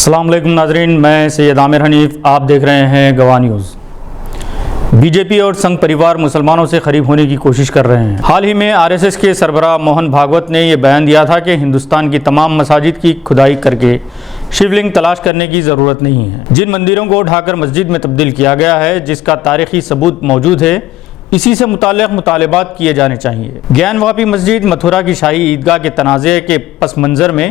السلام علیکم ناظرین، میں سید عامر حنیف، آپ دیکھ رہے ہیں گواہ نیوز۔ بی جے پی اور سنگھ پریوار مسلمانوں سے قریب ہونے کی کوشش کر رہے ہیں۔ حال ہی میں آر ایس ایس کے سربراہ موہن بھاگوت نے یہ بیان دیا تھا کہ ہندوستان کی تمام مساجد کی کھدائی کر کے شیولنگ تلاش کرنے کی ضرورت نہیں ہے۔ جن مندروں کو اٹھا کر مسجد میں تبدیل کیا گیا ہے، جس کا تاریخی ثبوت موجود ہے، اسی سے متعلق مطالبات کیے جانے چاہیے۔ گیان واپی مسجد متھرا کی شاہی عیدگاہ کے تنازع کے پس منظر میں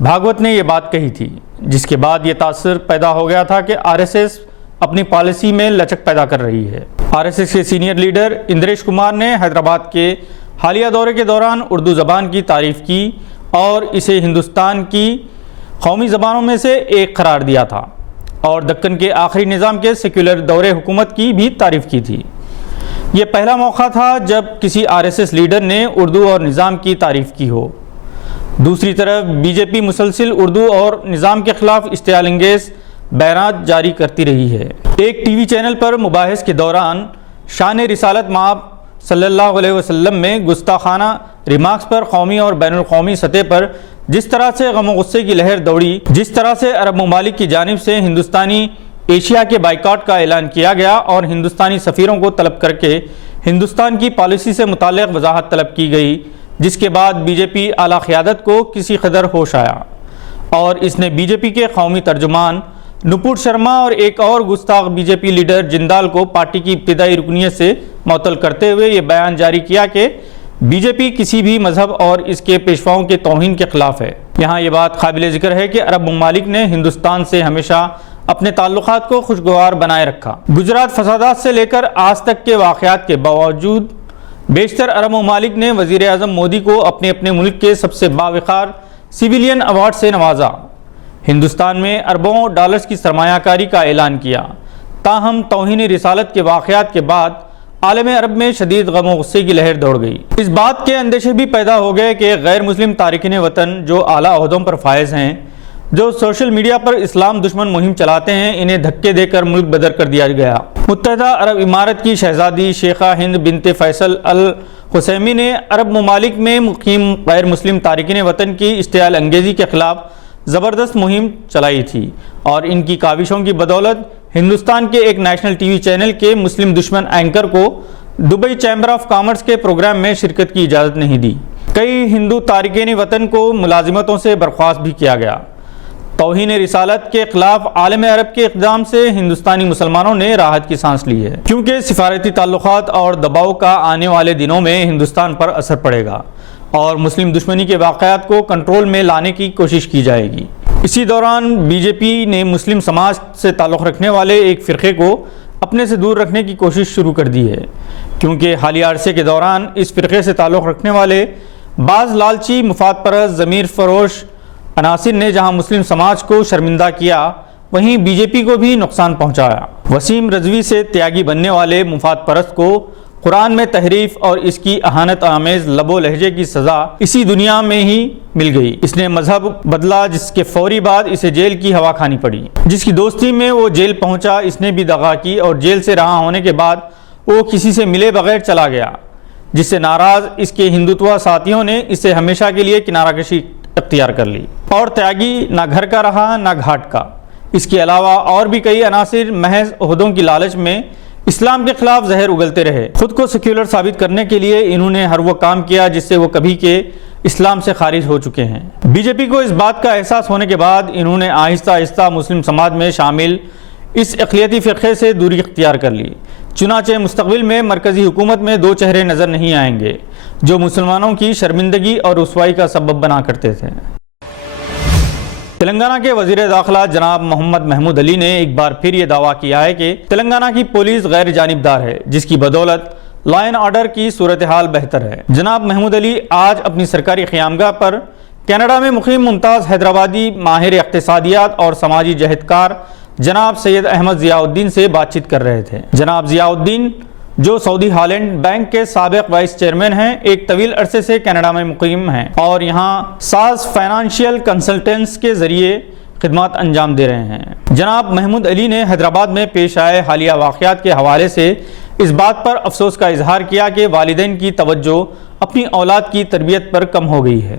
بھاگوت نے یہ بات کہی تھی، جس کے بعد یہ تاثر پیدا ہو گیا تھا کہ آر ایس ایس اپنی پالیسی میں لچک پیدا کر رہی ہے۔ آر ایس ایس کے سینئر لیڈر اندریش کمار نے حیدرآباد کے حالیہ دورے کے دوران اردو زبان کی تعریف کی اور اسے ہندوستان کی قومی زبانوں میں سے ایک قرار دیا تھا، اور دکن کے آخری نظام کے سیکولر دور حکومت کی بھی تعریف کی تھی۔ یہ پہلا موقع تھا جب کسی آر ایس ایس لیڈر نے اردو اور نظام کی تعریف کی ہو۔ دوسری طرف بی جے پی مسلسل اردو اور نظام کے خلاف اشتعال انگیز بیانات جاری کرتی رہی ہے۔ ایک ٹی وی چینل پر مباحث کے دوران شان رسالت مآب صلی اللہ علیہ وسلم میں گستاخانہ ریمارکس پر قومی اور بین الاقوامی سطح پر جس طرح سے غم و غصے کی لہر دوڑی، جس طرح سے عرب ممالک کی جانب سے ہندوستانی ایشیا کے بائیکاٹ کا اعلان کیا گیا اور ہندوستانی سفیروں کو طلب کر کے ہندوستان کی پالیسی سے متعلق وضاحت طلب کی گئی، جس کے بعد بی جے پی اعلیٰ قیادت کو کسی قدر ہوش آیا اور اس نے بی جے پی کے قومی ترجمان نپور شرما اور ایک اور گستاخ B J P leader Jindal کو پارٹی کی ابتدائی رکنیت سے معطل کرتے ہوئے یہ بیان جاری کیا کہ بی جے پی کسی بھی مذہب اور اس کے پیشواؤں کے توہین کے خلاف ہے۔ یہاں یہ بات قابل ذکر ہے کہ عرب ممالک نے ہندوستان سے ہمیشہ اپنے تعلقات کو خوشگوار بنائے رکھا۔ گجرات فسادات سے لے کر آج تک کے واقعات کے باوجود بیشتر عرب ممالک نے وزیر اعظم مودی کو اپنے ملک کے سب سے باوقار سیویلین ایوارڈ سے نوازا، ہندوستان میں اربوں ڈالرز کی سرمایہ کاری کا اعلان کیا، تاہم توہین رسالت کے واقعات کے بعد عالم عرب میں شدید غم و غصے کی لہر دوڑ گئی۔ اس بات کے اندیشے بھی پیدا ہو گئے کہ غیر مسلم تارکین وطن جو اعلیٰ عہدوں پر فائز ہیں، جو سوشل میڈیا پر اسلام دشمن مہم چلاتے ہیں، انہیں دھکے دے کر ملک بدر کر دیا گیا۔ متحدہ عرب امارات کی شہزادی شیخہ ہند بنت فیصل الخثیمی نے عرب ممالک میں مقیم غیر مسلم تارکین وطن کی اشتعال انگیزی کے خلاف زبردست مہم چلائی تھی، اور ان کی کاوشوں کی بدولت ہندوستان کے ایک نیشنل ٹی وی چینل کے مسلم دشمن اینکر کو دبئی چیمبر آف کامرس کے پروگرام میں شرکت کی اجازت نہیں دی۔ کئی ہندو تارکین وطن کو ملازمتوں سے برخاست بھی کیا گیا۔ توہین رسالت کے خلاف عالم عرب کے اقدام سے ہندوستانی مسلمانوں نے راحت کی سانس لی ہے، کیونکہ سفارتی تعلقات اور دباؤ کا آنے والے دنوں میں ہندوستان پر اثر پڑے گا اور مسلم دشمنی کے واقعات کو کنٹرول میں لانے کی کوشش کی جائے گی۔ اسی دوران بی جے پی نے مسلم سماج سے تعلق رکھنے والے ایک فرقے کو اپنے سے دور رکھنے کی کوشش شروع کر دی ہے، کیونکہ حالیہ عرصے کے دوران اس فرقے سے تعلق رکھنے والے بعض لالچی مفاد پرست ضمیر فروش عناصر نے جہاں مسلم سماج کو شرمندہ کیا، وہیں بی جے پی کو بھی نقصان پہنچایا۔ وسیم رضوی سے تیاگی بننے والے مفاد پرست کو قرآن میں تحریف اور اس کی اہانت آمیز لب و لہجے کی سزا اسی دنیا میں ہی مل گئی۔ اس نے مذہب بدلا، جس کے فوری بعد اسے جیل کی ہوا کھانی پڑی۔ جس کی دوستی میں وہ جیل پہنچا، اس نے بھی دغا کی اور جیل سے رہا ہونے کے بعد وہ کسی سے ملے بغیر چلا گیا، جس سے ناراض اس کے ہندوتوا ساتھیوں نے اسے ہمیشہ کے لیے کنارہ کشی اختیار کر لی، اور تیاگی نہ گھر کا رہا نہ گھاٹ کا۔ اس کے علاوہ اور بھی کئی عناصر محض عہدوں کی لالچ میں اسلام کے خلاف زہر اگلتے رہے۔ خود کو سیکولر ثابت کرنے کے لیے انہوں نے ہر وہ کام کیا جس سے وہ کبھی کے اسلام سے خارج ہو چکے ہیں۔ بی جے پی کو اس بات کا احساس ہونے کے بعد انہوں نے آہستہ آہستہ مسلم سماج میں شامل اس اقلیتی فرقے سے دوری اختیار کر لی۔ چنانچہ مستقبل میں مرکزی حکومت میں دو چہرے نظر نہیں آئیں گے جو مسلمانوں کی شرمندگی اور رسوائی کا سبب بنا کرتے تھے۔ تلنگانہ کے وزیر داخلہ جناب محمد محمود علی نے ایک بار پھر یہ دعویٰ کیا ہے کہ تلنگانہ کی پولیس غیر جانبدار ہے، جس کی بدولت لا اینڈ آرڈر کی صورتحال بہتر ہے۔ جناب محمود علی آج اپنی سرکاری قیامگاہ پر کینیڈا میں مقیم ممتاز حیدرآبادی ماہر اقتصادیات اور سماجی جہدکار جناب سید احمد ضیاء الدین سے بات چیت کر رہے تھے۔ جناب ضیاء الدین، جو سعودی ہالینڈ بینک کے سابق وائس چیئرمین ہیں، ایک طویل عرصے سے کینیڈا میں مقیم ہیں اور یہاں ساز فائنانشیل کنسلٹنٹس کے ذریعے خدمات انجام دے رہے ہیں۔ جناب محمود علی نے حیدرآباد میں پیش آئے حالیہ واقعات کے حوالے سے اس بات پر افسوس کا اظہار کیا کہ والدین کی توجہ اپنی اولاد کی تربیت پر کم ہو گئی ہے۔